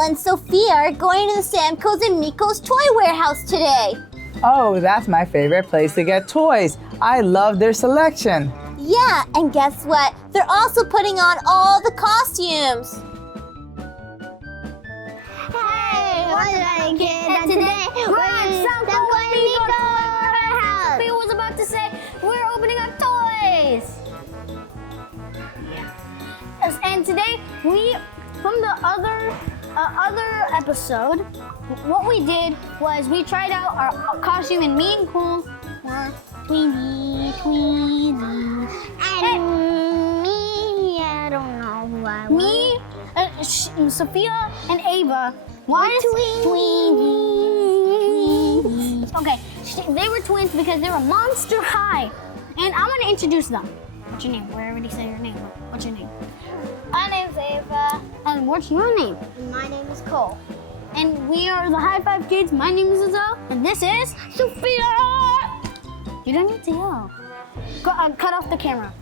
and Sophia are going to the Samko's and Miko's toy warehouse today. Oh, that's my favorite place to get toys. I love their selection. Yeah, and guess what? They're also putting on all the costumes. Hey, what's up, kids? And today we're at Samko and Miko warehouse. Sophia was about to say we're opening up toys. Yes, and today from the other episode, what we did was we tried out our costume, and me and Cole were tweenies. And me, I don't know who I was. Me, Sophia, and Ava was tweenies. Okay, they were twins because they were Monster High, and I want to introduce them. What's your name? We already said your name. What's your name? My name's Ava. And what's your name? My name is Cole. And we are the High Five Kids. My name is Azelle, and this is Sophia. You don't need to yell. Cut off the camera.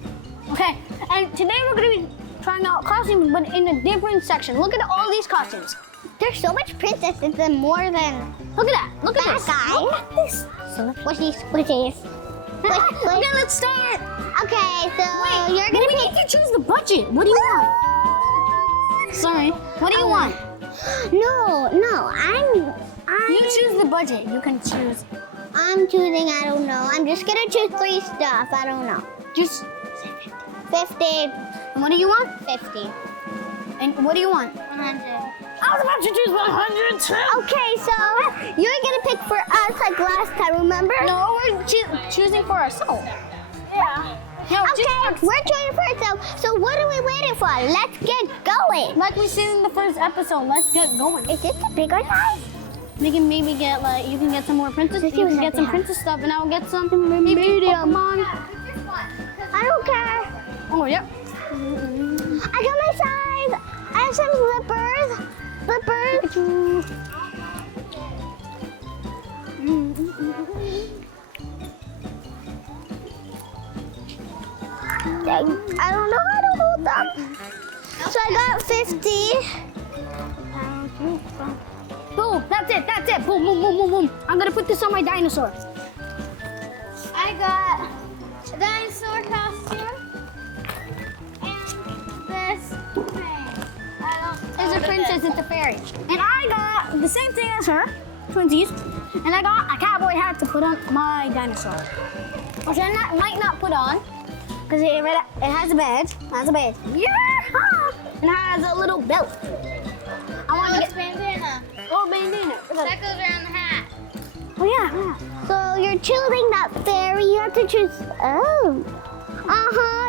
Okay, and today we're going to be trying out costumes, but in a different section. Look at all these costumes. There's so much princesses and more than Look at that. Look at that this. guy. Look at this. So what's these? What is? Okay, let's start. Okay, so Wait, you're gonna we pick. need to choose the budget. What do you want? Sorry. What do you want? No, I'm. You choose the budget. You can choose. I'm choosing. I don't know. I'm just gonna choose 3 stuff. I don't know. Just 50. And what do you want? 50. And what do you want? 100. I was about to choose 100 too. Okay, so you're gonna pick for us like last time, remember? No, we're choosing for ourselves. Yeah. No, Okay, we're choosing for ourselves. So what are we waiting for? Let's get going. like we said in the first episode, let's get going. Is this the bigger size? We can maybe get you can get some more princess. You Let's see can what get some they have. princess stuff, and I'll get some maybe medium. Pokemon. I don't care. Oh yeah. I got my size. I have some slippers. I don't know how to hold them. So I got 50. Boom! That's it. Boom, boom, boom, boom, boom. I'm gonna put this on my dinosaur. I got a dinosaur costume and this thing. It's a princess, it's a fairy. And I got the same thing as her, twinsies. And I got a cowboy hat to put on my dinosaur. Which I might not put on, because it has a badge. Yeah! And it has a little belt. I want to get bandana. bandana. That goes around the hat. Oh yeah. So you're choosing that fairy. You have to choose. Oh.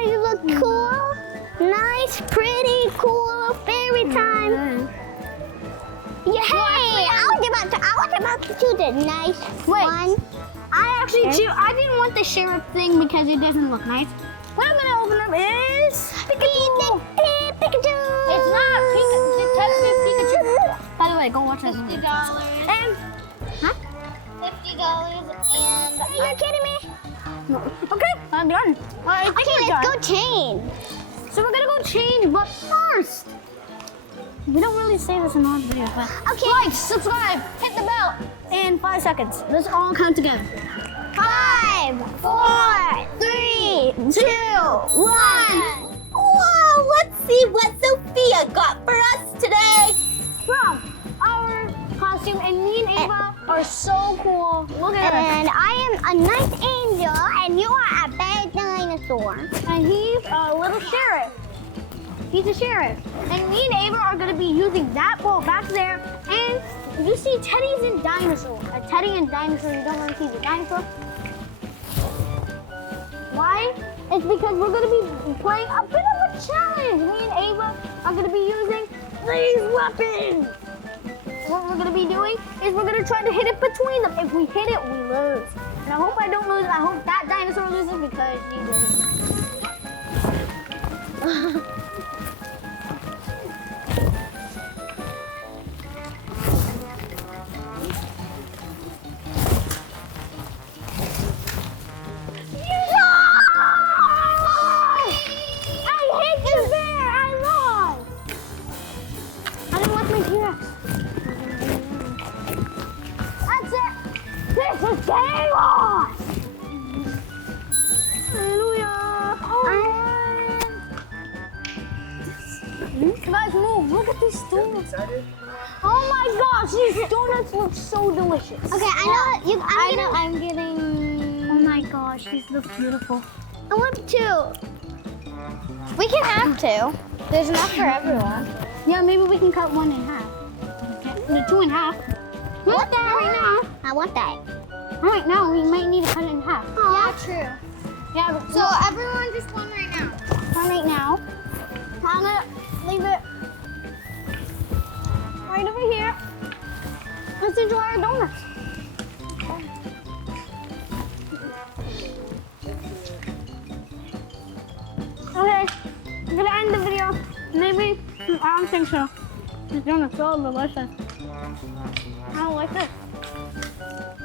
You look cool. Nice, pretty, cool fairy time. Yeah, hey, I was about to choose a nice one. I didn't want the sheriff thing because it doesn't look nice. What I'm gonna open up is Pikachu. Pikachu. It's not Pikachu. By the way, go watch that. $50. And $50 and. Are you kidding me? no. Okay, I'm done. Okay, let's go change. So we're gonna go change, but first, we don't really say this in our video, but Okay. like, subscribe, hit the bell in 5 seconds. Let's all count together. 5, 4, 3, 2, 1. Whoa, let's see what Sophia got for us today. From our costume, and me and Ava are so cool. Look at us. And I am a nice angel, and you are a bad dinosaur. And he's a little sheriff. He's a sheriff. And me and Ava are gonna be using that ball back there. And you see teddies and dinosaurs. A teddy and dinosaur, you don't want to see the dinosaur. Why? It's because we're gonna be playing a bit of a challenge. Me and Ava are gonna be using these weapons. What we're gonna be doing is we're gonna try to hit it between them. If we hit it, we lose. And I hope I don't lose. I hope that dinosaur loses because you did. I hit you there. I lost. I didn't want my T-Rex. chaos! Hallelujah! Guys, move. Look at these donuts. Oh my gosh, these donuts look so delicious. Okay, I know. I'm getting. Oh my gosh, these look beautiful. I want 2. We can have 2. There's enough for everyone. Yeah, maybe we can cut 1 in half. Okay, the 2 in half. I want that right now. I want that. Right now, we might need to cut it in half. Yeah, true. Yeah, but So everyone just one right now. right now. I'm gonna leave it right over here. Let's enjoy our donuts. Okay, I'm gonna end the video. Maybe, I don't think so. These donuts are so delicious. I don't like this.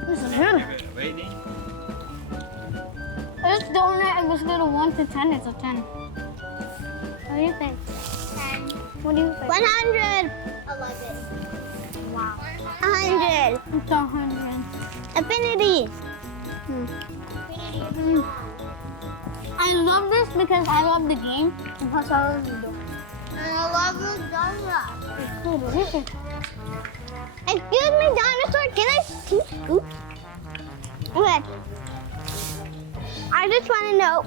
This is good. This donut, if it's little 1 to 10, it's a 10. What do you think? 10. What do you think? 100. 11. Wow. 100. It's 100. Infinity. I love this because I love the game. And plus I love the donut. And I love the donut. It's so delicious. Excuse me, dinosaur. Can I scoop? Okay. I just want to know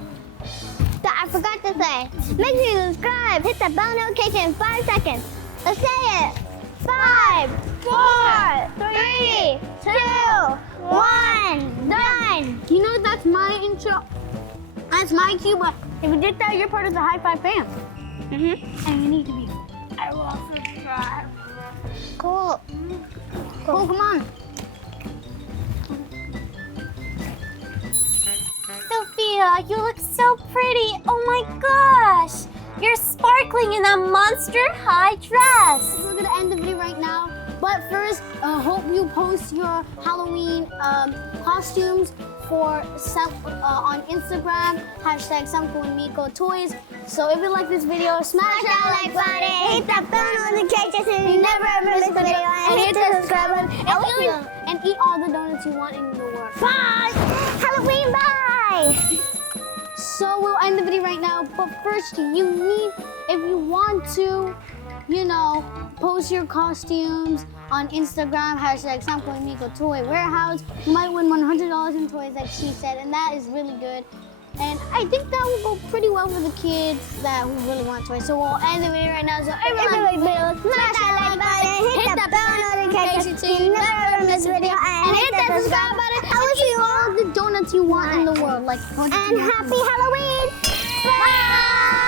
that I forgot to say. Make sure you subscribe. Hit the bell notification in 5 seconds. Let's say it. 5, 4, 3, 2, 1. Done. You know that's my intro. That's my cue, but if you did that, you're part of the High Five fam. And you need to be. I will subscribe. Cool. Cool, come on. Sophia, you look so pretty. Oh my gosh. You're sparkling in that monster high dress. We're gonna end the video right now. But first, hope you post your Halloween costumes for on Instagram, #Samko and Miko Toys. So if you like this video, smash that like button, Hit the bell notification so you never miss a video. And hit the subscribe button. and eat all the donuts you want in the world. Bye. Halloween, bye. So we'll end the video right now, but first you need, if you want to, you know, post your costumes on Instagram, #Samko and Miko Toy Warehouse. You might win $100 in toys like she said, and that is really good. And I think that will go pretty well for the kids that who really want toys. So we'll end the video right now. So everyone, Smash that like button. Hit the bell notification so you never miss a video. and hit that subscribe button. I wish you all the donuts you want in the world. Like, And happy Halloween. Bye.